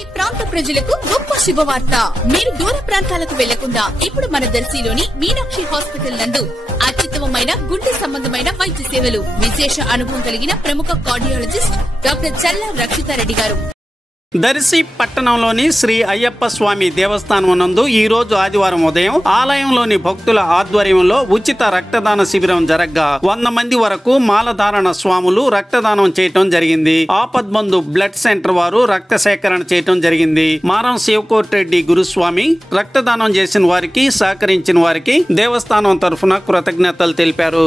ఈ ప్రాంత ప్రజలకు గొప్ప శుభవార్త. మీరు దూర ప్రాంతాలకు వెళ్లకుండా ఇప్పుడు మన దర్శిలోని మీనాక్షి హాస్పిటల్ నందు అత్యుత్తమమైన గుండె సంబంధమైన వైద్య సేవలు. విశేష అనుభవం కలిగిన ప్రముఖ కార్డియాలజిస్ట్ డాక్టర్ చల్లా రక్షితారెడ్డి గారు. దర్శి పట్టణంలోని శ్రీ అయ్యప్ప స్వామి దేవస్థానం నందు ఈ రోజు ఆదివారం ఉదయం ఆలయంలోని భక్తుల ఆధ్వర్యంలో ఉచిత రక్తదాన శిబిరం జరగ్గా 100 మంది వరకు మాలధారణ స్వాములు రక్తదానం చేయటం జరిగింది. ఆపద్బంధు బ్లడ్ సెంటర్ వారు రక్త సేకరణ చేయటం జరిగింది. మారం శివకోటిరెడ్డి గురుస్వామి రక్తదానం చేసిన వారికి సహకరించిన వారికి దేవస్థానం తరఫున కృతజ్ఞతలు తెలిపారు.